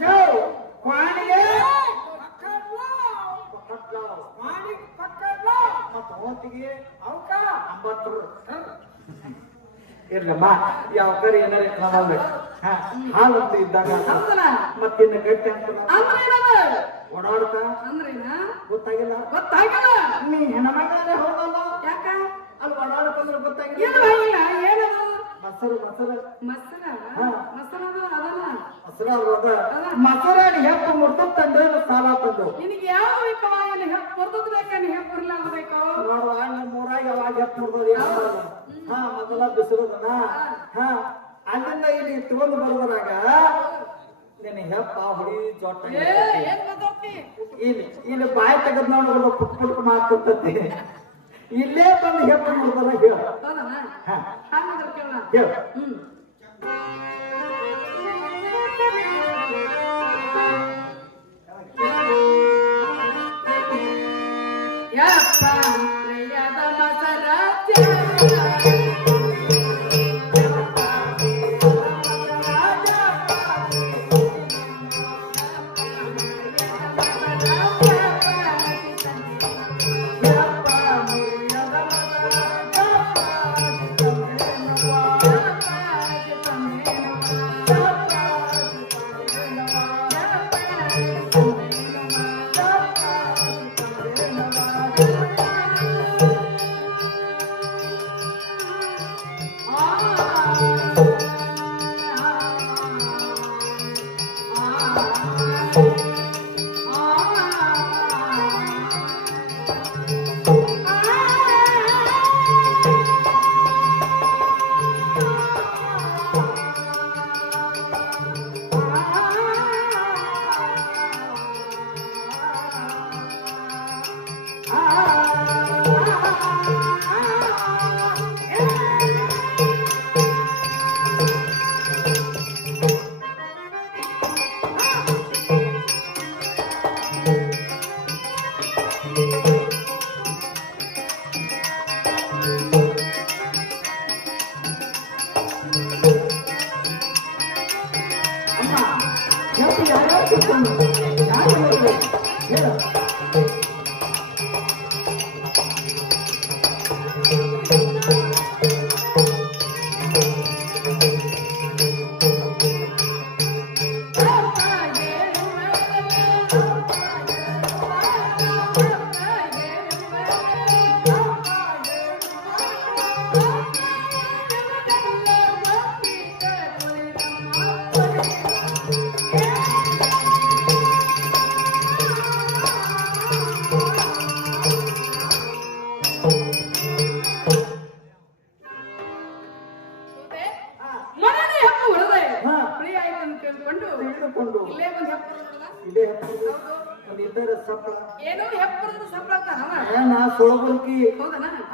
ಜೌ ಕ್ವಾಣಿಗೆ ಮತ್ತ ಹೋತಿಗೆ ಅವಕ 50 ಇರ್ಲಮ್ಮ ಯಾವ ಕಡೆ ಏನಾರ ಹಾಲಂತ ಇದ್ದಾಗ ಮತ್ತಿನ್ನ ಗಟ್ಟಿ ಅಂತ ಓಡಾಡ್ತಾ ಗೊತ್ತಾಗಿಲ್ಲ ನೀ ಹೆಣ್ಮಗಳೇ ಹೋಗಲ್ಲ ಯಾಕ ಅಲ್ಲಿ ಓಡಾಡ್ತಂದ್ರೆ ಗೊತ್ತಾಗಿಲ್ಲ ಮಸರ ಹೆಪ್ಪ ಮುರ್ತಂದ್ರೆ ಸಾಲ ತಂದು ನಿನಗೆ ಯಾವ ಬೇಕು ನೋಡುವ ಮೂರಾಗ ಯಾವಾಗ ಹೆಪ್ಪ ಮುರ್ದೋದು ಮೊದಲ ಬಿಸಿರುದನ ಅಲ್ಲಿಂದ ಇಲ್ಲಿ ತಗೊಂಡು ಬರೋದ್ರಾಗ ನಿನ್ನ ಹೆಪ್ಪ ಹುಡಿ ಜೊಟ್ಟ ಇಲ್ಲಿ ಬಾಯಿ ತೆಗೆದ್ ನೋಡ್ಕೊಂಡು ಪುಟ್ ಪುಟ್ ಮಾತುತ್ತತಿ ಇಲ್ಲೇ ಬಂದು ಹೆಪ್ಪ ಮುರ್ದಲ್ಲ ಹೇಳ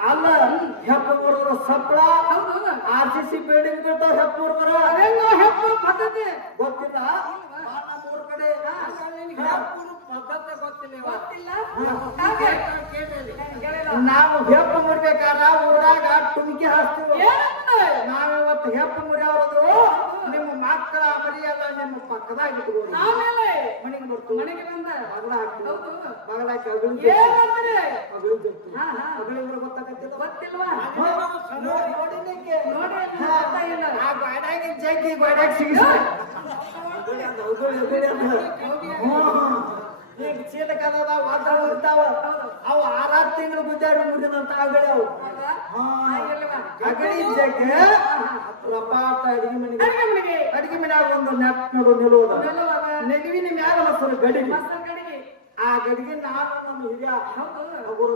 ಅಲ್ಲ ಹೆಪ್ಪ ಬರೋದ್ರ ಸಪ್ಪಳ RCC ಬಿಲ್ಡಿಂಗ್ ಹೆಪ್ಪ ಪದ್ಧತಿ ಗೊತ್ತಿಲ್ಲ ಮೂರ್ ಕಡೆ ನಾವು ಹೆಪ್ಪ ಮುರ್ಬೇಕಾರ ಊರಾಗ ಟುಮ್ಕಿ ಹಾಕ್ತೀವಿ ನಾವಿವತ್ತು ಹೆಪ್ಪ ಮುರಿಯವ್ರದ್ರು ನಿಮ್ಮ ಮಕ್ಕಳ ಮರಿಯಲ್ಲ ನಿಮ್ಮ ಪಕ್ಕದಾಗ ಇಟ್ಕೊಂಡು ಮನೆಗೆ ಬರ್ತೀವಿ ಮನೆಗೆ ಬಂದ ಬಗಲ ಹಾಕ್ತೀವಿ ಬಗಲ ಹಾಕಿ ಗೊತ್ತಾಗತ್ತಿಲ್ಲ ಗೊತ್ತಿಲ್ವಾ ಜಗ್ಗಿ ಗೋಡ್ಯಾಗ ಸಿಗಿಸ ಈಗ ಚೀಲಕದ ವಾತಾವರಣ ಇರ್ತಾವ ಅವು 6 ತಿಂಗಳು ಗುದ್ದಾಡಿ ಮುಗಿದಂತ ಆಗಳಿ ಅವು ಅಗಳಿ ಜಗ್ಗ ರಪಾಟ ಅಡಿಗೆ ಮನ್ಯಾಗ ಒಂದು ನೆಪ್ ನೋಡು ನಿಲ್ಲುವುದ ನೆಗವಿನ ಮ್ಯಾಲ ಮಸರು ಗಡಿಗೆ ಆ ಗಡಿಗೆ ನಾನು ನಮ್ಮ ಹಿರಿಯ ಅವರು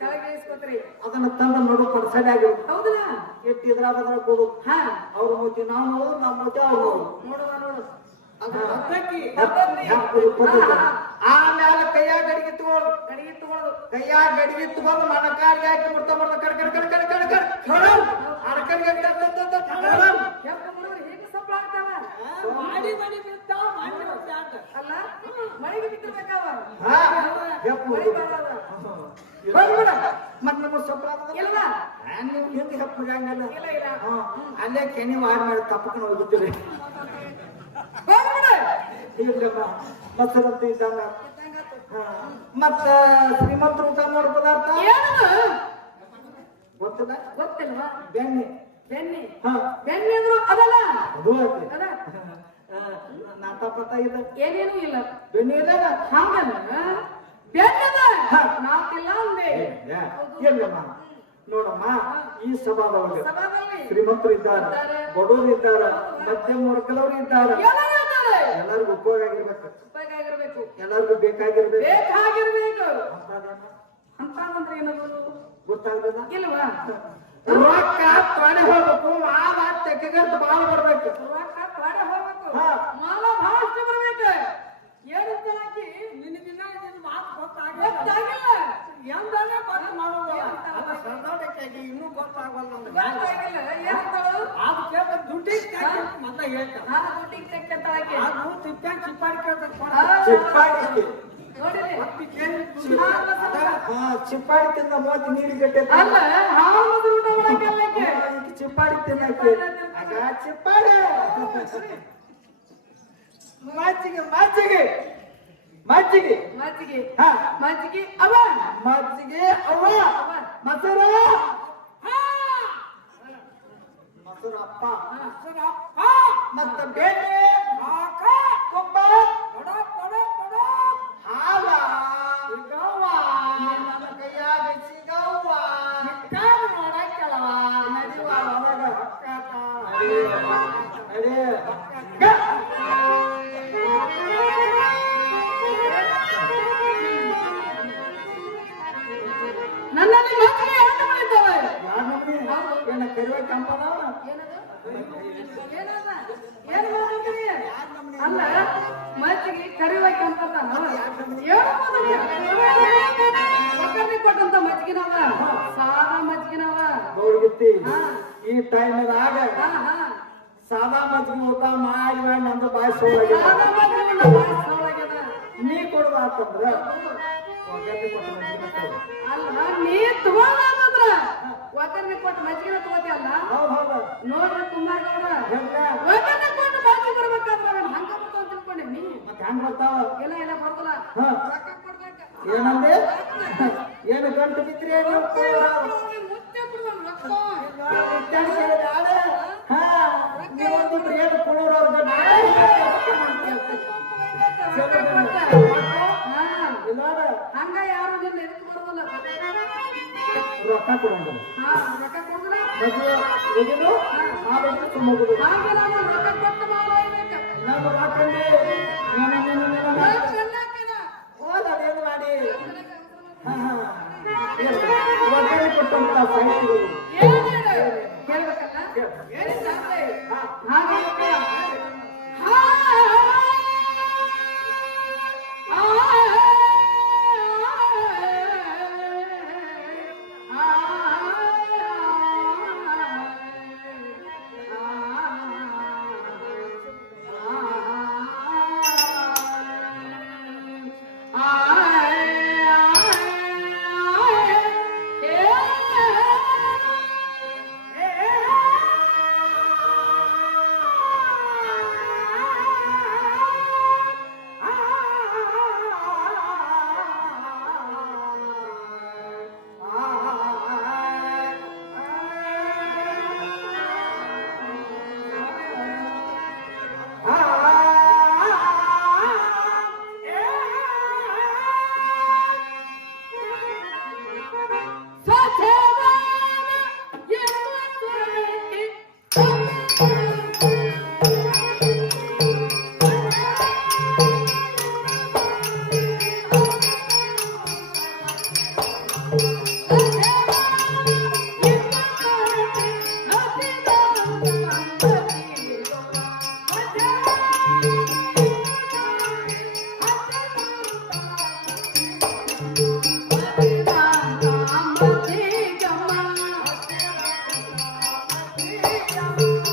ತಳಗಿಸ್ಕೊತ್ರಿ ಅದನ್ನ ತಂದ ನೋಡು ಪರ್ಸಡಿಯಾಗಿ ಹೌದಾ ಎಟ್ಟು ಇದ್ರ ಬದ್ರ ಕೊಡು ಅವ್ರ ಮೂತಿ ನಾವು ನೋಡು ನಮ್ಮ ಮೂತಿ ಅವ್ರು ನೋಡುವ ನೋಡು ಆಮ್ಯಾಲ ಕೈಯಾಗ ಗಡಿಗೆ ತಗೊಳ್ಳೋದು ಕೈಯಾಗ ಗಡಿಗೆ ತಗೊಂಡು ಮಣಕಾಲಿಗೆ ಹಾಕಿ ಮುಟ್ಟ ಮಾಡ್ದ ಕಡ್ ಕಡ್ ಕಡ್ ಕಡ್ ಕಡ್ ಕಡ್ ಅಡಕಡಿಗೆ ಮತ್ ನಮ್ಮ ಸೊಪ್ಪ ಹಿಂದೆ ಹಪ್ಪು ಅಲ್ಲೇ ಕೆನಿ ವಾರ ಮಾಡಿ ತಪ್ಪಕೊಂಡು ಹೋಗಿರ್ತೀವಿ ಇಲ್ಲಮ್ಮ ಮೊಸರಂತ ಇದ್ದಂಗ ಮತ್ತ ಶ್ರೀಮಂತರು ಊಟ ಮಾಡೋ ಪದಾರ್ಥ ಗೊತ್ತದ ಗೊತ್ತಿಲ್ವಾ? ಬೆಣ್ಣೆ ಬೆಣ್ಣೆ ಹಾ ಬೆಣ್ಣೆ ಅಂದ್ರು ಅದಲ್ಲ ಅದು ನಾಟಪತ ಇಲ್ಲ ಏನೇನು ಇಲ್ಲ ಬೆಣ್ಣೆ ಇಲ್ಲ ಹಾಗಲ್ಲ ಬೆಣ್ಣದ ನಾತಿಲ್ಲ ಅಂದೆ ಎಲ್ಲಮ್ಮ ನೋಡಮ್ಮ ಈ ಸಭಾದೊಳಗೆ ಸಭಾದಲ್ಲಿ ಶ್ರೀಮಂತರು ಇದ್ದಾರೆ ಬಡವರು ಇದ್ದಾರೆ ಮಧ್ಯಮ ವರ್ಗದವರು ಇದ್ದಾರೆ ಎಲ್ಲರಿಗೂ ಉಪಯೋಗ ಆಗಿರ್ಬೇಕು ಬೇಕಾಗಿರ್ಬೇಕು ಎಲ್ಲರಿಗೂ ಬೇಕಾಗಿರ್ಬೇಕು ಬೇಕಾಗಿರ್ಬೇಕು ಅಂತಂದ್ರೆ ಏನದು ಗೊತ್ತಾಗ್ತದ ಇಲ್ವಾ? ರೊಕ್ಕ ತೊಡೆ ಹೋಗ್ಬೇಕು ಮಾವ ತೆಕ್ಕಗಂತ ಬಾಳ ಬರ್ಬೇಕು ರೊಕ್ಕ ತೊಡೆ ಹೋಗ್ಬೇಕು ಹಾ. ಮಾಲ ಭಾಳಷ್ಟು ಬರ್ಬೇಕು ಏನಂತ ಹಾಕಿ ನಿನ್ನ ದಿನ ನಿನ್ನ ಮಾತು ಗೊತ್ತಾಗಿಲ್ಲ ಎಂದಾನೆ ಗೊತ್ತು ಮಾಡೋದು ಅದು ಸರ್ದಾಟಕ್ಕಾಗಿ ಇನ್ನೂ ಗೊತ್ತಾಗಲ್ಲ ನಮ್ಗೆ ಗೊತ್ತಾಗಿಲ್ಲ ಏನಂತಳು ಅದು ಕೇಳ ದುಡ್ಡಿಗೆ ಮೊದಲ ಹೇಳ್ತಾರೆ ಹಾ ದುಡ್ಡಿಗೆ ತೆಕ್ಕಂತ ಹಾಕಿ ಅದು ತಿಪ್ಪಾಗಿ ಚಿಪ್ಪಾಡಿ ಕೇಳ್ತಾರೆ ಚಿಪ್ಪಾಡಿ ನೋಡಿರಿ ಚಿಪ್ಪಾಡಿ ತಿಂದ ಮೂವತ್ತು ನೀರು ಗಟ್ಟೆ ಅಲ್ಲ ಹಾಲು ಊಟ ಮಾಡಕ್ಕೆಲ್ಲ ಚಿಪ್ಪಾಡಿ ತಿನ್ನಕ್ಕೆ ಆಗ ಚಿಪ್ಪಾಡಿ ಮಜ್ಜಿಗೆ ಮಜ್ಜಿಗೆ ಮಜ್ಜಿಗೆ ಮಜ್ಜಿಗೆ ಹಾ ಮಜ್ಜಿಗೆ ಅವ ಮಜ್ಜಿಗೆ ಅವ್ವ ಮೊಸರ ಮೊಸರಪ್ಪ ಮತ್ತ ಬೇಳೆ ಕೊಬ್ಬ ಹಾಲ ನನ್ನ ಕೈಯಾಗ ಸಿಗವ್ವ ನಡಿವ ಒಳಗ ಹಕ್ಕಾತ ನಡಿ ನನ್ನಲ್ಲಿ ಮಜ್ಜಿಗೆ ಏನು ಮಾಡಿದ್ದಾವೆ ಏನ ಕರಿವೆ ಕೆಂಪದವ ಏನದ ಏನು ಮಾಡ್ತೀರಿ ಅಲ್ಲ ಮಜ್ಜಿಗೆ ಕರಿವಾಯ್ಕೆ ಅಂತ ಒಕ್ಕರ್ನಿ ಕೊಟ್ಟಂತ ಮಜ್ಜಿಗೆನವ ಸಾದಾ ಮಜ್ಜಿಗೆನವ ಗೌರಿಗಿತ್ತಿ ಈ ಟೈಮ್ದಾಗ ಹಾ ಹಾ ಸಾದಾ ಮಜ್ಜಿಗೆ ಊಟ ಮಾಡಿ ಮಾಡಿ ನಂದು ಬಾಯಿ ಸೋಲಾಗ್ಯದ ಸಾದಾ ಮಜ್ಜಿಗೆ ಬಾಳ ಸೌಳಾಗ್ಯದ ನೀ ಕೊಡದಾತಂದ್ರ ಒಗ್ಗರಣೆ ಕೊಟ್ಟು ಮಜ್ಜಿಗೆ ಕೊಡು ಅಲ್ಲ ನೀ ತಗೋದಂದ್ರ ಒಕ್ಕರ್ನಿ ಕೊಟ್ಟು ಮಜ್ಜಿಗೆ ತಗೋತಿ ಅಲ್ಲ ಹೌದ್ ಹೌದು ನೋಡ್ರಿ ಕುಮಾರಗೌಡ ಹೆಂಗ ಒಕ್ಕರ್ನಿ ಕೊಟ್ಟು ಮಜ್ಜಿಗೆ ಬರ್ಬೇಕಾದ್ರೆ ಹಂಗ ಬರ್ತಾವ ತಿಳ್ಕೊಂಡೆ ನೀ ಮತ್ತೆ ಹೆಂಗ್ ಬರ್ತಾವ ಇಲ್ಲ ಇಲ್ಲ ಬರೋದಿಲ್ಲ ಹಾ ರೊಕ್ಕ ಕೊಡ್ಬೇಕ ಏನಂದೆ ಏನು ಗಂಟು ಬಿದ್ರಿ ಏನು ಮುತ್ತೆ ಬಿಡುವನ್ ರೊಕ್ಕ ಹಾ ನೀವೊಂದಿಬ್ರು ಏನು ಕುಳೂರವ್ರ ಹಂಗ ಯಾರು ನಿನ್ನ ಎದಕ್ ಬರೋದಿಲ್ಲ ರೊಕ್ಕ ಕೊಡೋದು ಹಾ ರೊಕ್ಕ ಕೊಡುದಿಲ್ಲ ಮದುವೆ ಹೋಗಿದ್ದು ಆ ಬಗ್ಗೆ ತುಂಬೋದು ಹಾಗೆ ನಾವು ರೊಕ್ಕ ಕೊಟ್ಟು ಮಾಡ್ಬೇಕು ನಮ್ಮ ರೊಕ್ಕಲ್ಲಿ ಹೋದ ಅದೇನು ಮಾಡಿ ಒಗ್ಗರಣೆ ಕೊಟ್ಟಂತ ಸಾಹಿತಿಗಳು ಕೇಳ್ಬೇಕಲ್ಲ Thank you.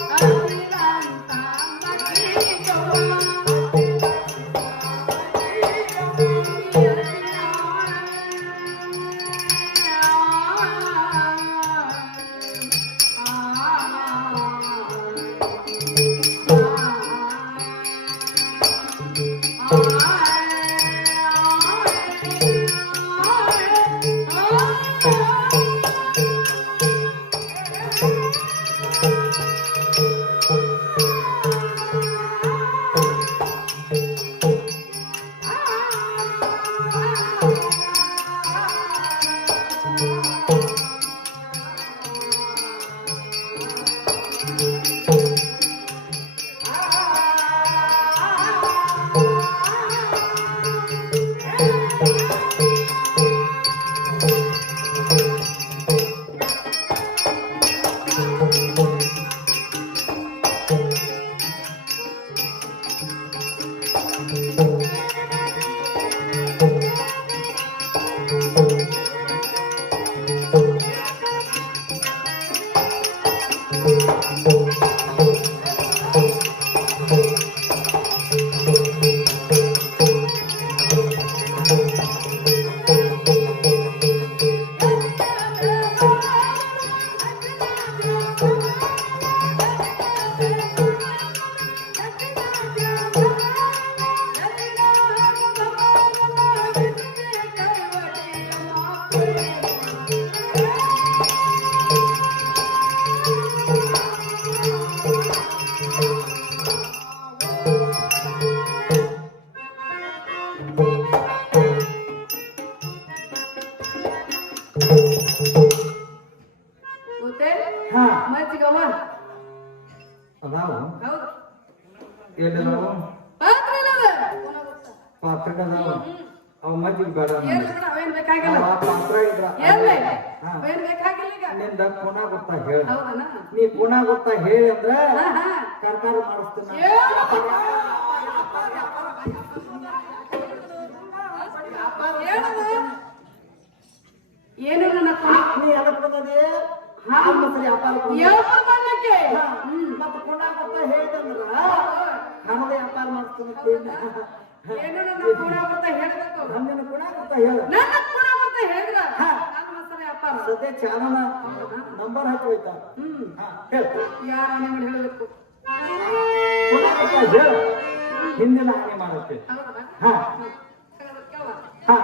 ಮಜ್ಜಿಗವ ಅದಾವ ಹೌದು ಎಲ್ಲಿದಾವ ಪಾತ್ರ ಇಲ್ಲ ಪಾತ್ರ ಅದಾವ ಅವ ಮಜ್ಜಿಗೆ ಬೇಡ ಏನು ಬೇಡ ಅವೇನ್ ಬೇಕಾಗಿಲ್ಲ ಪಾತ್ರ ಇದ್ರ ಏನ್ಲೇ ಅವೇನ್ ಬೇಕಾಗಿಲ್ಲ ಈಗ ನಿಂದ ಪುಣ ಗೊತ್ತಾ ಹೇಳ ಹೌದನ ನೀ ಪುಣ ಗೊತ್ತಾ ಹೇಳಿ ಅಂದ್ರ ಹಾ ಹಾ ಕರ್ಕಾರ ಮಾಡಿಸ್ತೀನಿ ಏನು ನನ್ನ ನೀ ಎದಕ್ ಬಂದದಿ ಹಾಲು ಸರಿ ವ್ಯಾಪಾರ ಯಾವ ಮಾಡಕ್ಕೆ ಮತ್ತೆ ಪುಣ ಗೊತ್ತಾ ಹೇಳಿದಂದ್ರ ಹಣದ ವ್ಯಾಪಾರ ಮಾಡಿಸ್ತೀನಿ ಏನು ನನ್ನ ಪುಣ ಅಂತ ಹೇಳಬೇಕು ನನ್ನ ಪುಣ ಗೊತ್ತಾ ಹೇಳ ನನ್ನ ಪುಣ ಅಂತ ಹೇಳಿದ್ರ ನಾನು ಮಸಾಲೆ ವ್ಯಾಪಾರ ಸದ್ಯ ಚಾನನ ನಂಬರ್ ಹಾಕಿ ಹೋಯ್ತಾ ಹೇಳ ಯಾರ ನಿಮ್ಗೆ ಹೇಳಬೇಕು ಪುಣ ಗೊತ್ತಾ ಹೇಳ ಹಿಂದಿನ ಹಾನಿ ಮಾಡುತ್ತೆ ಹೌದಾ ಹಾ ಕೇಳುವ ಹಾ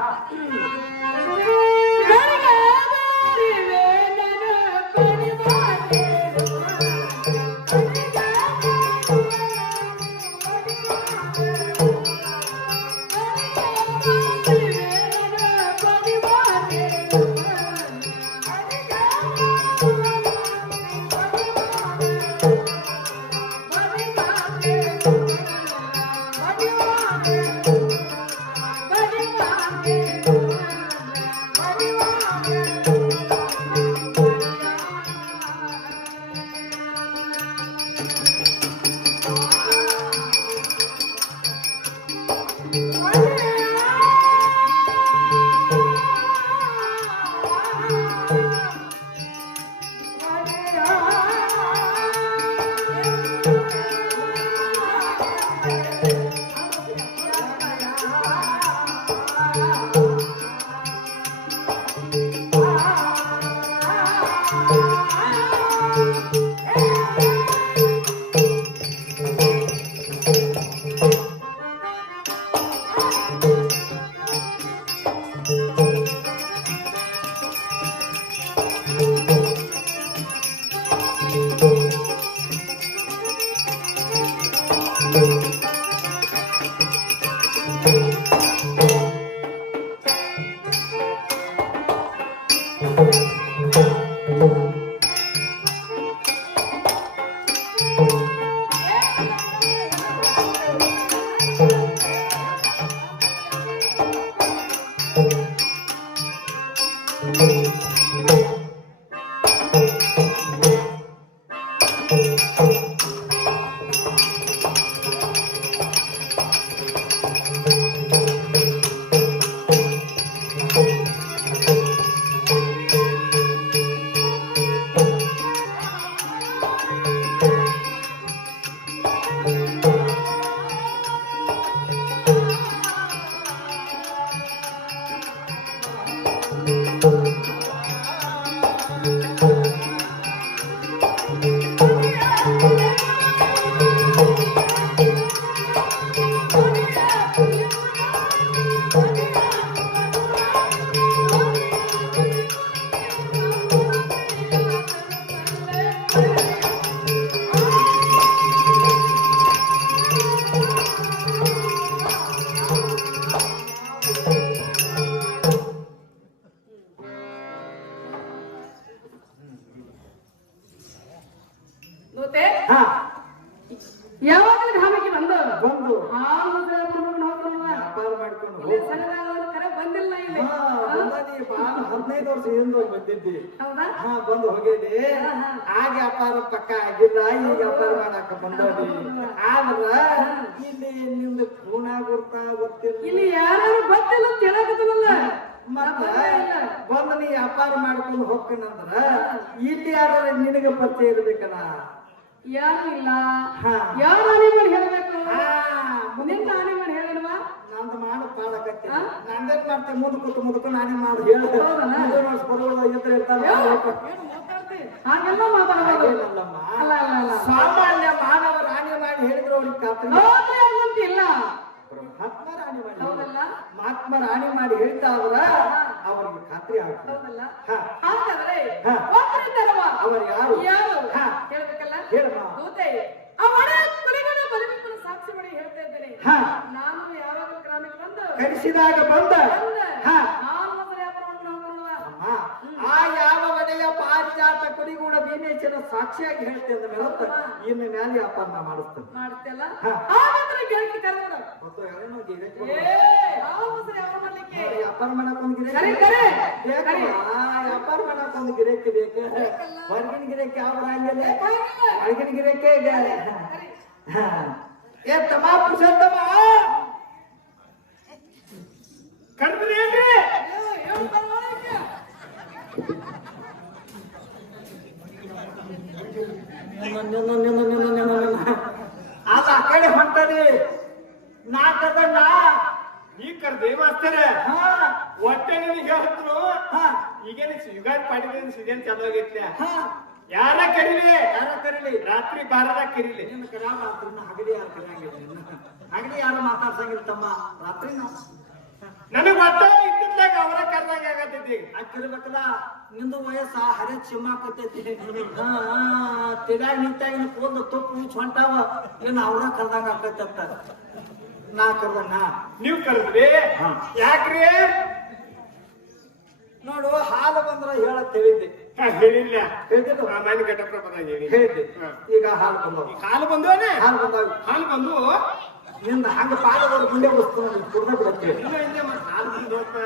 ನೋತೆ ಹಾ ಯಾವಾಗಲೂ ಧಾಮಕ್ಕೆ ಬಂದು ಬಂದು ಹಾಲು ನೋಡ್ಕೊಂಡು ವ್ಯಾಪಾರ ಮಾಡ್ಕೊಂಡು ಇಲ್ಲಿ ಸಣ್ಣದಾದ ಕರೆ ಬಂದಿಲ್ಲ ಇಲ್ಲಿ ಬಂದಿ 15 ವರ್ಷ ಹಿಂದೆ ಬಂದಿದ್ದಿ ಹೌದಾ ಹಾ ಬಂದು ಹೋಗಿದ್ದಿ ಆಗ ವ್ಯಾಪಾರ ಪಕ್ಕ ಆಗಿಲ್ಲ ಈಗ ವ್ಯಾಪಾರ ಮಾಡಾಕ ಬಂದದಿ ಆದ್ರ ಇಲ್ಲಿ ನಿಮ್ದು ಗುಣ ಗೊತ್ತಿಲ್ಲ ಇಲ್ಲಿ ಯಾರು ಗೊತ್ತಿಲ್ಲ ಅಂತ ಹೇಳಕತ್ತಲ್ಲ ಮತ್ತ ಬಂದು ನೀ ವ್ಯಾಪಾರ ಮಾಡ್ಕೊಂಡು ಹೋಗ್ಕನಂದ್ರ ಇಲ್ಲಿ ಯಾರ ನಿನಗೆ ಪರಿಚಯ ಇರ್ಬೇಕಲ್ಲ ಯಾರು ಇಲ್ಲ ಹಾ. ಯಾರು ಆನೆ ಮಾಡಿ ಹೇಳಬೇಕು ಹಾ ನಿನ್ನ ಆನೆ ಮಾಡಿ ಹೇಳಲ್ವಾ ನಂದು ಮಾಡು ಪಾಡಕತ್ತೆ ಹಾ? ನಂದೇನ್ ಮಾಡ್ತೆ ಮುದುಕು ನಾನೇ ಮಾಡಿ ಹೇಳ್ದೆ ಹೌದಾ? ಬರುವುದು ಇದ್ರೆ ಇರ್ತಾರ ಏನು ಮಾತಾಡ್ತಿ ಹಾಗೆಲ್ಲ ಮಾತಾಡಬಾರ್ದು ಹಾಗೇನಲ್ಲಮ್ಮ. ಅಲ್ಲ ಅಲ್ಲ ಅಲ್ಲ ಸಾಮಾನ್ಯ ಮಾನವ ರಾಣಿ ಮಾಡಿ ಹೇಳಿದ್ರು ಅವ್ರಿಗೆ ಖಾತ್ರಿ ನೋಡ್ರಿ ಅಂತಿಲ್ಲ ಮಹಾತ್ಮ ರಾಣಿ ಮಾಡಿ ಹೌದಲ್ಲ ಮಹಾತ್ಮ ರಾಣಿ ಮಾಡಿ ಹೇಳ್ತಾ ಅವ್ರ ಅವ್ರಿಗೆ ಖಾತ್ರಿ ಆಗ್ತದೆ ಹೌದಲ್ಲ ಹಾ. ಹಾಗಾದ್ರೆ ಹಾ. ಒಬ್ಬರಿದ್ದಾರವ ಅವರು ಯಾರು ಯಾರು ಹಾ. ಹೇಳ್ಬೇಕಲ್ಲ ಹೇಳಮ್ಮ ದೂತೆ ಆ ಒಣ ಕುಲಿಗಳ ಬಲಿಬಿಕ್ಕನ ಸಾಕ್ಷಿ ಮಾಡಿ ಹೇಳ್ತಾ ಇದ್ದೇನೆ ಹಾ ನಾನು ಯಾವಾಗ ಗ್ರಾಮಕ್ಕೆ ಬಂದು ಕರೆಸಿದಾಗ ಬಂದ ಹಾ ನಾನು ಮೊದಲು ವ್ಯಾಪಾರ ಮಾಡ್ಕೊಂಡು ಹೋಗೋಣ ಅಮ್ಮ, ಆ ಯಾವ ಒಡೆಯ ಪಾರಿಜಾತ ಕುಡಿಗೂಡ ಭೀಮೇಶನ ಸಾಕ್ಷಿಯಾಗಿ ಹೇಳ್ತೇನೆ ಮೇಲತ್ತ ಇನ್ನು ಮ್ಯಾಲೆ ವ್ಯಾಪಾರ ನಾ ಮಾಡಿಸ್ತೇನೆ ಮಾಡ್ತಿಯಲ್ಲ ಹಾ. ಹಾಗಾದ್ರೆ ಗೆಳತಿ ಕರೆಯೋಣ ಮತ್ತು ಯಾರೇನೋ ಗಿರಾಕಿ ಏ ಯಾವ ಮುಸ್ರಿ ಯಾವ ಮಾಡ್ಲಿಕ್ಕೆ ವ್ಯಾಪಾರ ಮಾಡಕ್ ಒಂದು ಕರೆ ಗಿರಾಕಿ ಕರೆ ವ್ಯಾಪಾರ ಮಾಡಕ್ ಒಂದು ಗಿರಾಕಿ ಬೇಕು ಹೊರಗಿನ ಗಿರಾಕಿ ಯಾವ ಬರಂಗಿಲ್ಲ ಹೊರಗಿನ ಗಿರಾಕಿ ಈಗ ಹಾ. ಏ ತಮ್ಮ ಪುರುಷೋತ್ತಮ ಕರ್ದ್ರಿ ಏನ್ರಿ ಅದ ಆ ಕಡೆ ಹೊಂಟದಿ ನಾ ಕದಣ್ಣ ಈ ಕರ್ದಿ ಮಾಸ್ತರ ಹಾ ಹೊಟ್ಟೆ ನಿನಗೆ ಹೇಳ್ತರು ಹಾ ಈಗೇನು ಯುಗಾದಿ ಪಾಟಿನ ಸೀಸನ್ ಚಾಲು ಆಗೈತ್ಲ ಹಾ ಯಾರ ಕರೀಲಿ ಯಾರ ಕರೀಲಿ ರಾತ್ರಿ ಬಾರದಾಗ ಕರೀಲಿ ನಿನ್ನ ಕರ ಮಾತ್ರ ಹಗಲಿ ಯಾರು ಕರೆಯಂಗಿಲ್ಲ ಹಗಲಿ ಯಾರು ಮಾತಾಡ್ಸಂಗಿಲ್ಲ ತಮ್ಮ ರಾತ್ರಿ ನಾವು ನನಗ್ ಹೊಟ್ಟೆ ಇದ್ದಿದ್ದಾಗ ಅವರ ಕರ್ದಾಗ ಆಗತ್ತೈತಿ ಹಾಕಿರ್ಬೇಕಲ್ಲ ನಿಂದು ವಯಸ್ಸ ಹರೆ ಚಿಮ್ಮಾಕತ್ತೈತಿ ತಿರ್ಗಾಗ ನಿಂತಾಗಿನ ಕೂದಲು ತುಪ್ಪ ಮುಚ್ಚ ಹೊಂಟಾವ ಏನು ಅವ್ರ ಕರ್ದಂಗ ಆಕೈತತ್ತ ನಾ ಕರ್ದಣ್ಣ ನೀವ್ ಕರೆದ್ರಿ ಹಾ. ಯಾಕ್ರಿ ನೋಡು ಹಾಲು ಬಂದ್ರ ಹೇಳತ್ ಹೇಳಿದ್ದೆ ಹೇಳಿಲ್ಲ ಹೇಳಿದ್ದು ಮನೆ ಘಟಪ್ರ ಪದ ಹೇಳಿ ಹೇಳಿದ್ದೆ ಹಾ. ಈಗ ಹಾಲು ಬಂದವ ಈಗ ಹಾಲು ಬಂದವನ ಹಾಲು ಬಂದಾವ ಹಾಲು ಬಂದು ನಿಂದ ಹಂಗ ಪಾಲದವ್ರು ಗುಂಡೆ ಬಸ್ತು ಕುಡ್ದ ಬಿಡತ್ತೆ ಇಲ್ಲ ಹಿಂದೆ ಮತ್ತೆ ಹಾಲು ಬಂದು ಹೋಗ್ತಾ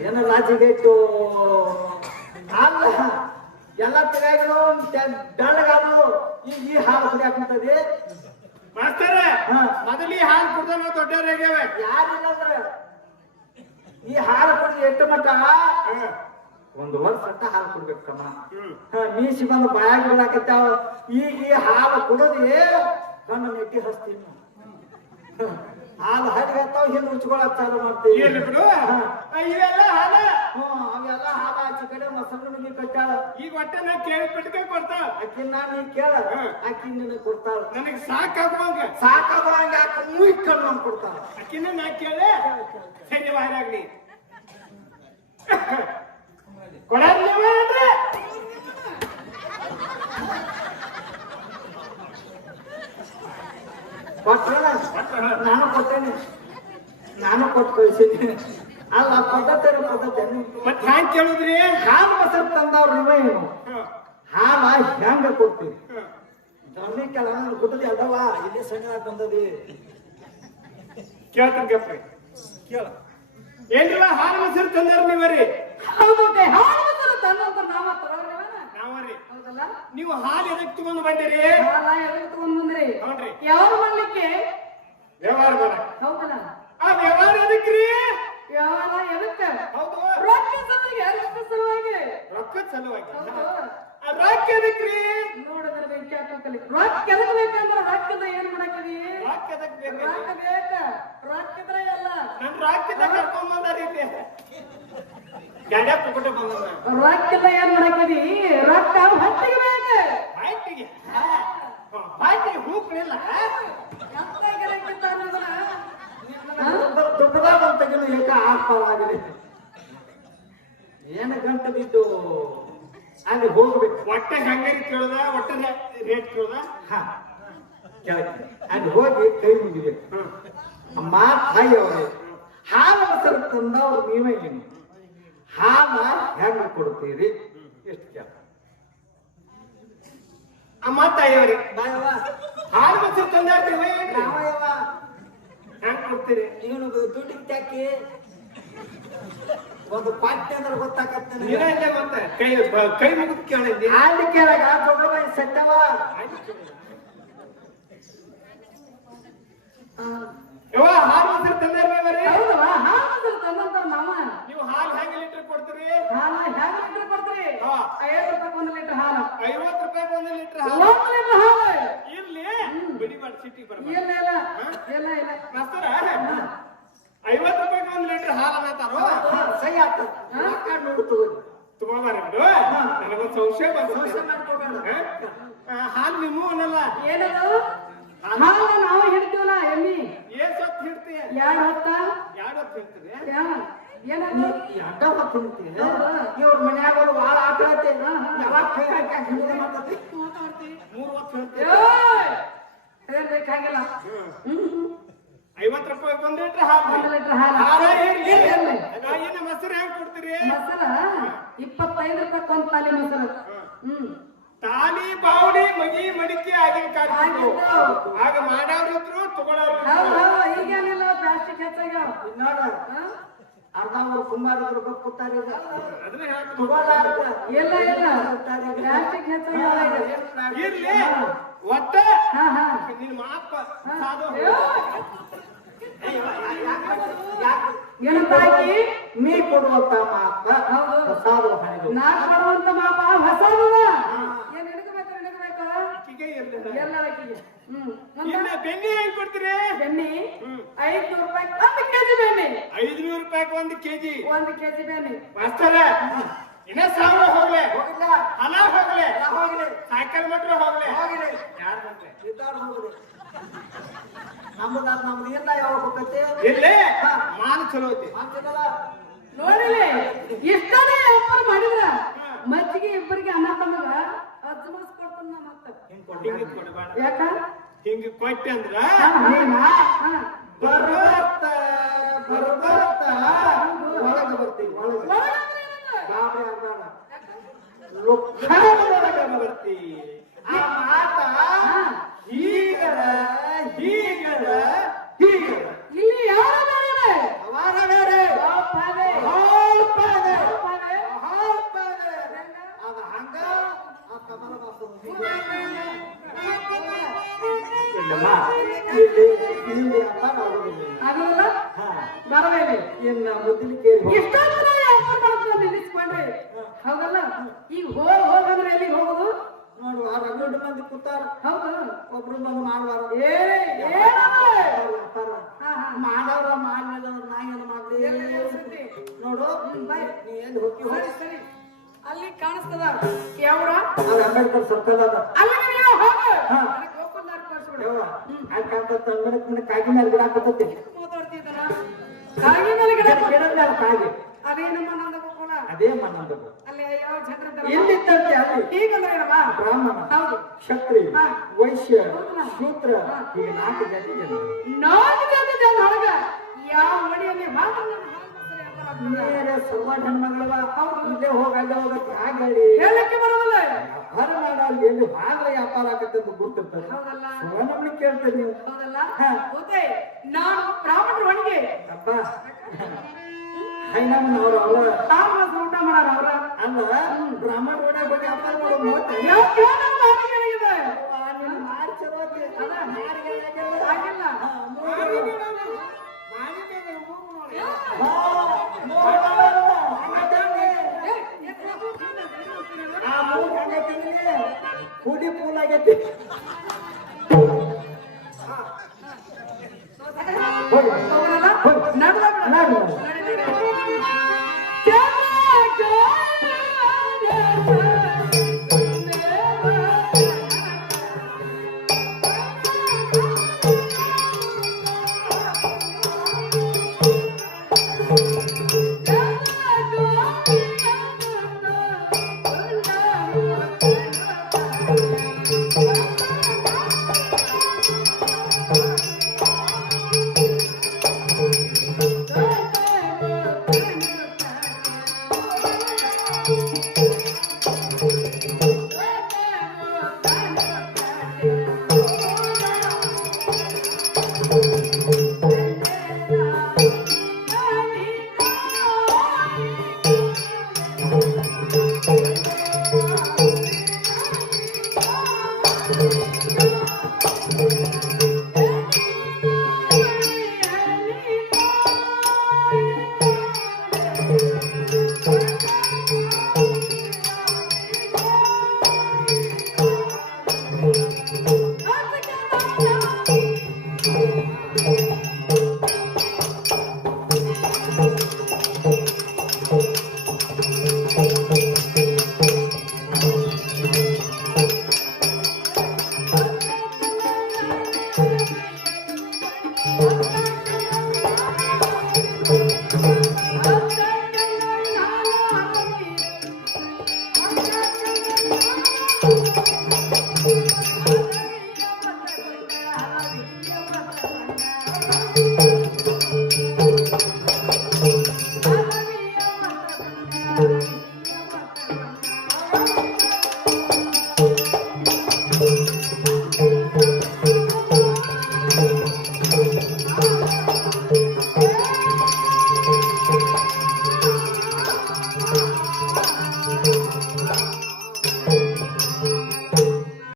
ಏನ ರಾಜಿಗೆಟ್ಟು ಅಲ್ಲ ಎಲ್ಲ ತಿರುಗಾಗಿರೋ ಡಳ್ಳಗಾದು ಈ ಹಾಲು ಕುಡಿಯಾಕಂತದಿ ಮಾಸ್ತರ ಹಾ. ಮೊದಲಿ ಹಾಲು ಕುಡ್ದ ನಾವು ದೊಡ್ಡವ್ರಾಗ್ಯಾವ ಯಾರಿಲ್ಲಂದ್ರ ಈ ಹಾಲು ಕುಡಿದು ಎಷ್ಟು ಮಟ್ಟ ಒಂದು ವರ್ಷ ಅಟ್ಟ ಹಾಲು ಕುಡ್ಬೇಕು ತಮ್ಮ ಮೀಸಿ ಬಂದು ಬಾಯಾಗಿ ಬಿಡಾಕತ್ತಾವ ಈಗ ಈ ಹಾಲು ಕುಡಿದು ಕಣ್ಣು ನೆಟ್ಟಿ ಹಸ್ತೀನಿ ಹಾಲು ಹರಿಗತ್ತಾವ ಹಿಂದೆ ಉಚ್ಕೊಳಕ್ ಚಾಲು ಮಾಡ್ತೀವಿ ಏನು ಬಿಡು ಇವೆಲ್ಲ ಹಾಲ ಅವೆಲ್ಲ ಹಾಲು ಆಚೆ ಕಡೆ ಮೊಸರು ಮಿಗಿ ಕಟ್ಟಾಳ ಈಗ ಹೊಟ್ಟೆ ನಾ ಕೇಳಿ ಪಟ್ಕೆ ಕೊಡ್ತಾವ ಅಕ್ಕಿನ ನೀ ಕೇಳ ಅಕ್ಕಿ ನಿನಗೆ ಕೊಡ್ತಾಳ ನನಗ್ ಸಾಕಾಗುವಂಗ ಸಾಕಾಗುವಂಗ ಯಾಕೆ ಮುಯ್ ಕಣ್ಣು ಕೊಡ್ತಾಳ ಅಕ್ಕಿನ ನಾ ಕೇಳಿ ಸರಿ ವಾರಾಗ್ಲಿ ಕೊಡಲ್ಲೇವ ಅಂದ್ರೆ ಕೊಟ್ರಲ್ಲ ನಾನು ಕೊಟ್ಟೇನೆ ನಾನು ಕೊಟ್ಟು ಕಳಿಸಿದ್ದೀನಿ ಅಲ್ಲ ಪದ್ಧತಿ ಮತ್ ಹ್ಯಾಂಗ್ ಕೇಳುದ್ರಿ ಹಾಲು ಮೊಸರು ತಂದವ್ರು ನೀವೇ ಏನು ಹಾಲ ಹೆಂಗ ಕೊಡ್ತೀವಿ ದೊಣ್ಣಿ ಕೆಳ ಗುಡ್ಡದಿ ಅಲ್ಲವ ಇಲ್ಲಿ ಸಣ್ಣ ಬಂದದಿ ಕೇಳ್ತೀನಿ ಗಪ್ರಿ ಕೇಳ ಏನ್ರಲ್ಲ ಹಾಲು ಮೊಸರು ತಂದಾರ ನೀವರಿ ಹೌದು ಹಾಲು ಮೊಸರು ತಂದಂತ ನಾವ ತರೋರ್ಗವನ ನಾವರಿ ಹೌದಲ್ಲ ನೀವು ಹಾಲು ಎದಕ್ ತಗೊಂಡು ಬಂದಿರಿ ಹಾಲ ಎದಕ್ಕೆ ತಗೊಂಡ್ ಬಂದ್ರಿ ಹೌದ್ರಿ ಯಾರು ಮಾಡ್ಲಿಕ್ಕೆ ವ್ಯವಹಾರ ಮಾಡಕ್ ಹೌದಲ್ಲ ಆ ವ್ಯವಹಾರ ಎದಕ್ರಿ ಯಾರ ಎದಕ್ಕ ಹೌದು ರೊಕ್ಕ ಸಲುವಾಗಿ ರೊಕ್ಕ ಸಲುವಾಗಿ ರೊಕ್ಕದ ಸಲುವಾಗಿ ಹೌದು. ಆ ರೊಕ್ಕ ಎದಕ್ರಿ ನೋಡಿದ್ರೆ ಬೆಂಕಿ ಹಾಕಲಿ ರೊಕ್ಕ ಎದಕ್ ಬೇಕಂದ್ರ ರೊಕ್ಕದ ಏನ್ ಮಾಡಾಕದಿ ರೊಕ್ಕ ಎದಕ್ ಬೇಕು ರೊಕ್ಕ ಬೇಕ ರೊಕ್ಕ ಇದ್ರೆ ಎಲ್ಲ ನನ್ ರೊಕ್ಕದ ಕರ್ಕೊಂಡ್ ಬಂದಾರ ಇಲ್ಲಿ ಗಂಡ ಪುಕ್ಕಟೆ ಬಂದ ರೊಕ್ಕದ ಏನ್ ಮಾಡಾಕದಿ ರೊಕ್ಕ ಹೊಟ್ಟಿಗೆ ಬೇಕ ಬಾಯ್ತಿಗೆ ಬಾಯ್ತಿಗೆ ಹೂಕ್ಳಿಲ್ಲ ಎಂತ ಗಿರಾಕಿತ್ತ ಅನ್ನೋದನ್ನ ದುಡ್ಡದಾಗ ಒಂದು ತೆಗೆದು ಏಕ ಆಸ್ಪದಾಗಿದೆ ಏನು ಗಂಟೆ ಬಿದ್ದು ಅಲ್ಲಿ ಹೋಗ್ಬೇಕು ಹೊಟ್ಟೆ ಹೆಂಗರಿ ಕೇಳ್ದ ಹೊಟ್ಟೆ ರೇಟ್ ಕೇಳ್ದ ಹಾ ಕೇಳ್ತೀನಿ ಅಲ್ಲಿ ಹೋಗಿ ಕೈ ಮುಗಿಬೇಕು ಮಾತ್ ತಾಯಿ ಅವರೇ ಹಾಲು ಮೊಸರು ತಂದವ್ರು ನೀವೇ ಏನು ಹಾಲ ಹೆಂಗ ಕೊಡ್ತೀರಿ ಎಷ್ಟು ಕೇಳ ಅಮ್ಮ ತಾಯಿಯವ್ರಿ ಬಾಯವ್ವ ಹಾಲು ಮೊಸರು ತಂದಾರ ನೀವ ನಾವಯ್ಯವ್ವ ಹೆಂಗ್ ಕೊಡ್ತೀರಿ ಇವನು ದುಡ್ಡಿಗೆ ಟ್ಯಾಕಿ ಒಂದು ಪಾಟ್ನೆ ಅಂದ್ರೆ ಗೊತ್ತಾಗತ್ತೆ ನೀನ ಇಲ್ಲೇ ಮತ್ತೆ ಕೈ ಮುಗಿದು ಕೇಳಿದ್ದೆ ಅಲ್ಲಿ ಕೇಳಾಗ ದೊಡ್ಡ ಸೆಟ್ಟವ ಯವ್ವ ಹಾಲು ಮೊಸರು ತಂದಾರ ನೀವರಿ ಹೌದಲ್ಲ ಹಾಲು ಮೊಸರು ತಂದಂತ ಮಾವ ನೀವು ಹಾಲು ಹೆಂಗ್ ಲೀಟರ್ ಕೊಡ್ತೀರಿ ಹಾಲು ಹ್ಯಾಂಗ ಲೀಟರ್ ಕೊಡ್ತೀರಿ ಹಾ. 50 ರೂಪಾಯಿ ಒಂದು ಲೀಟರ್ ಹಾಲು 50 ರೂಪಾಯಿ ಒಂದು ಲೀಟರ್ ಹಾಲು 1 ಲೀಟರ್ ಹಾಲು ಇಲ್ಲಿ ಬಿಡಿ ಮಾಡಿ ಸಿಟಿ ಬರ್ಬೇಕು ಇಲ್ಲ ಇಲ್ಲ ಇಲ್ಲ ಇಲ್ಲ ಮಾಸ್ತರ 50 ರೂಪಾಯಿ ಒಂದು ಲೀಟರ್ ಹಾಲು ಅನ್ನತಾರೋ ಸೈ ಆತ ರೊಕ್ಕ ನೋಡು ತಗೋರಿ ತಗೋಬಾರ ಬಿಡು ನನಗೊಂದು ಸಂಶಯ ಬಂತು ಸಂಶಯ ಮಾಡ್ಕೋಬೇಡ ಹಾಲು ನಿಮ್ಮ ಅನ್ನಲ್ಲ ಏನದು ಹಾಲು ನಾವು ಹಿಡ್ತೀವಲ್ಲ ಎಮ್ಮಿ ಏನ್ ಸೊತ್ತು ಹಿಡ್ತೀಯ 2 ಹೊತ್ತ 2 ಹೊತ್ತು ಹಿಡ್ತೀರಿ ಏನದು ಅಡ್ಡ ಹೊತ್ತಿರ್ತೀನಿ ಇವ್ರ ಮನ್ಯಾಗ ಒಂದು ವಾಳ ಆಟ ಐತೆ ಯಾವಾಗ ಕೈ ಹಾಕಿ ಹಿಡಿದ ಮಾಡ್ತತಿ 3 ಹೊತ್ತು ಹಿಡ್ತೀರಿ ಏನ್ ಬೇಕಾಗಿಲ್ಲ 50 ರೂಪಾಯಿ ಒಂದು ಲೀಟರ್ ಹಾಲು 1 ಲೀಟರ್ ಹಾಲು ಹಾಲು ಹೇಳಿ ಇರ್ಲಿ. ಏನು ಮೊಸರು ಹೆಂಗ್ ಕೊಡ್ತೀರಿ ಮೊಸರ 25 ರೂಪಾಯಿ ಒಂದು ಪಾಲಿ ಮೊಸರು ತಾಲಿ ಬಾವಡಿ ಮಗಿ ಮಡಿಕೆ ಆಗಿನ ಕಾಲದ್ದು ಆಗಿದ್ದು. ಆಗ ಮಾಡೋರು ಇದ್ರು ತಗೊಳ್ಳೋರು ಹೌದು ಇದ್ರು. ಹೌದು ಈಗೇನಿಲ್ಲ ಪ್ಲಾಸ್ಟಿಕ್ ಹೆಚ್ಚಾಗ್ಯಾವ ನೋಡ ಅರ್ಧ ಅವ್ರು ಕುಂಬಾರದ್ರು ಗೊತ್ತಾರ ಅದನ್ನೇ ಹೇಳ್ತೀನಿ. ಇಲ್ಲ ಇಲ್ಲ ಪ್ಲಾಸ್ಟಿಕ್ ಹೆಚ್ಚಾಗ್ಯಾವ ಈಗ. ಇರ್ಲಿ ಒಟ್ಟ ಹಾ ಹಾ ನಿನ್ ಮಾಪ ಸಾಧು ಏನಂತ ಹಾಕಿ ನೀ ಕೊಡುವಂತ ಮಾತ ಹೌದು. ಸಾಧು ಹಣೆದು ನಾಲ್ಕು ಬರುವಂತ ಮಾಪ ಹೊಸದಲ್ಲ ಏನ್ ಹಿಡ್ಕೋಬೇಕು ಅಕ್ಕಿಗೆ ಇರ್ಲಿಲ್ಲ. ಎಲ್ಲ ಆಕಿಗೆ ಇನ್ನ ಬೆಣ್ಣೆ ಹೆಂಗ್ ಕೊಡ್ತೀರಿ? ಬೆಣ್ಣೆ 500 ರೂಪಾಯಿ 1 ಕೆಜಿ ಬೆಣ್ಣೆ 500 ರೂಪಾಯಿಗೆ 1 ಕೆಜಿ 1 ಕೆಜಿ ಬೆಣ್ಣೆ ಮಾಸ್ತರ ಇನ್ನ 1000 ಹೋಗ್ಲೆ ಹೋಗಿಲ್ಲ ಹಣ ಹೋಗ್ಲೆ ಹೋಗ್ಲಿ ಸೈಕಲ್ ಮಟ್ರ ಹೋಗ್ಲೆ ಹೋಗ್ಲಿ ಯಾರ್ ಬಂದ್ರೆ? ಇದ್ದಾರು ಹೋಗ್ಲಿ ನಮ್ದು ಎಲ್ಲ ಯಾವಾಗ ಹೋಗತ್ತೆ ಇಲ್ಲೇ ಮಾನ್ ಚಲೋ ಐತಿ. ಅಂತಿದ್ದಲ್ಲ ನೋಡಿಲಿ ಇಷ್ಟನೇ ವ್ಯಾಪಾರ ಮಾಡಿದ್ರ ಮಜ್ಜಿಗೆ ಇಬ್ಬರಿಗೆ ಅನ್ನ ತಮ್ಮಗ ಅಜ್ಮಸ್ ಕೊಡ್ತಾನ ನಾ ಮತ್ತ ಹಿಂಗ್ ಕೊಡ್ಬೇಡ. ಯಾಕ ಹಿಂಗ್ ಕೊಟ್ಟೆ ಅಂದ್ರ ಬರ್ಬರ್ತ ಒಳಗೆ ಬರ್ತೀವಿ ಒಳಗೆ ಗಾಬರಿ ಆಗ್ಬೇಡ ಒಳಗ ಬರ್ತಿ. ಆ ಮಾತ ಹೀಗರ ಹೀಗರ ಹೀಗರ ಇಲ್ಲಿ ಯಾರ ಬೇರೆ ಅವಾರ ಬೇರೆ ಪಾದೆ ಹಾಳ್ಪಾದೆ ಪಾದೆ ಹಾಳ್ಪಾದೆ ಅದ ಹಂಗ ಆ ಕಮಲ ಬಾಸು ಇಲ್ಲಮ್ಮ ಇಲ್ಲಿ ಇಲ್ಲಿ ಅಂತ ಆಗುದಿಲ್ಲ ಆಗಲ್ಲ ಹಾ ಬರಬೇಡಿ ಇನ್ನ ಮುದ್ದಿನ ಕೇಳಿ ಎಷ್ಟೊಂದು ವ್ಯಾಪಾರ ಮಾಡ್ಕೊಂಡು ನಿಲ್ಲಿಸ್ಕೊಂಡ್ರಿ ಹೌದಲ್ಲ ಈಗ ಹೋಗಂದ್ರೆ ಎಲ್ಲಿಗೆ ಹೋಗುದು ನೋಡು ಆ ರಗಡ್ ಮಂದಿ ಕೂತಾರ ಹೌದು ಒಬ್ರು ಬಂದು ಮಾಡುವಾರ ಮಾಡವ್ರ ಮಾಡ್ಲಿಲ್ಲವ್ರ ನಾ ಏನು ಮಾಡ್ಲಿ ನೋಡು ನೀ ಎಲ್ಲಿ ಹೋಗಿ ಸರಿ ಸರಿ ಅಲ್ಲಿ ಕಾಣಿಸ್ತದ ಯಾವ್ರ ಅದು ಅಂಬೇಡ್ಕರ್ ಸರ್ಕಲ್ ಅದ ಅಲ್ಲಿ ನೀವು ಹೋಗು ಹಾ. ನನಗೆ ಗೋಕುಲ್ದಾರ್ ತೋರ್ಸ್ಬಿಡು ಯವ್ವ, ಅಲ್ಲಿ ಕಾಣ್ತದ ಅಂಬೇಡ್ಕರ್ ಕಾಗಿ ಮೇಲೆ ಗಿಡ ಹಾಕತೈತಿ ಮಾತಾಡ್ತಿದ್ದನ ಕಾಗಿ ಮೇಲೆ ಗಿಡ ಗಿಡದ ಮೇಲೆ ಕಾಗಿ ಅದೇ ನಮ್ಮ ನಂದ ಗೋಕುಲ ಅದೇ ಮಣ್ಣಂದ ಅಲ್ಲಿ ಯಾವ ಜನರ ಎಲ್ಲಿದ್ದಂತೆ ಅಲ್ಲಿ ಹೀಗಂದ್ರೆ ಏನಮ್ಮ ಬ್ರಾಹ್ಮಣ ಹೌದು ಕ್ಷತ್ರಿ ಹಾ. ವೈಶ್ಯ ಶೂದ್ರ ಹೀಗೆ 4 ಜಾತಿ ಜನ ನಾಲ್ಕು ಜಾತಿ ಜನ ಹೊರಗ ಯಾವ ಮಡಿಯಲ್ಲಿ ಹಾಲು ಬೇರೆ ಸರ್ವ ಹೆಣ್ಮಗಳವ ಇಲ್ಲೇ ಹೋಗ ಅಲ್ಲೇ ಹೋಗಕ್ಕೆ ಹಾಗೆ ಹೇಳಕ್ಕೆ ಬರೋದಿಲ್ಲ ವ್ಯಾಪಾರ ಮಾಡಲ್ಲಿ ಎಲ್ಲಿ ಭಾಗ ವ್ಯಾಪಾರ ಆಗತ್ತೆ ಅಂತ ಗುರ್ತಿರ್ತದೆ ಹೌದಲ್ಲ ನಮ್ಮನ್ನ ಕೇಳ್ತೇನೆ ನೀವು ಹೌದಲ್ಲ ಹಾ. ಗೊತ್ತೇ ನಾನು ಬ್ರಾಹ್ಮಣರ ಒಳಗೆ ಅಪ್ಪ ಹೈನಮ್ಮನವ್ರು ಅವ್ರ ತಾವು ಊಟ ಮಾಡಾರ ಅವ್ರ ಅಲ್ಲ ಬ್ರಾಹ್ಮಣ ಒಡೆ ಬಗ್ಗೆ ವ್ಯಾಪಾರ ಮಾಡೋ ಮೂವತ್ತೆ ಮಾರಿ ಚಲೋ ಐತಿ. ಆಗಿಲ್ಲ ಹುಡಿ ಪೂಲ್ ಆಗೈತಿ Thank you.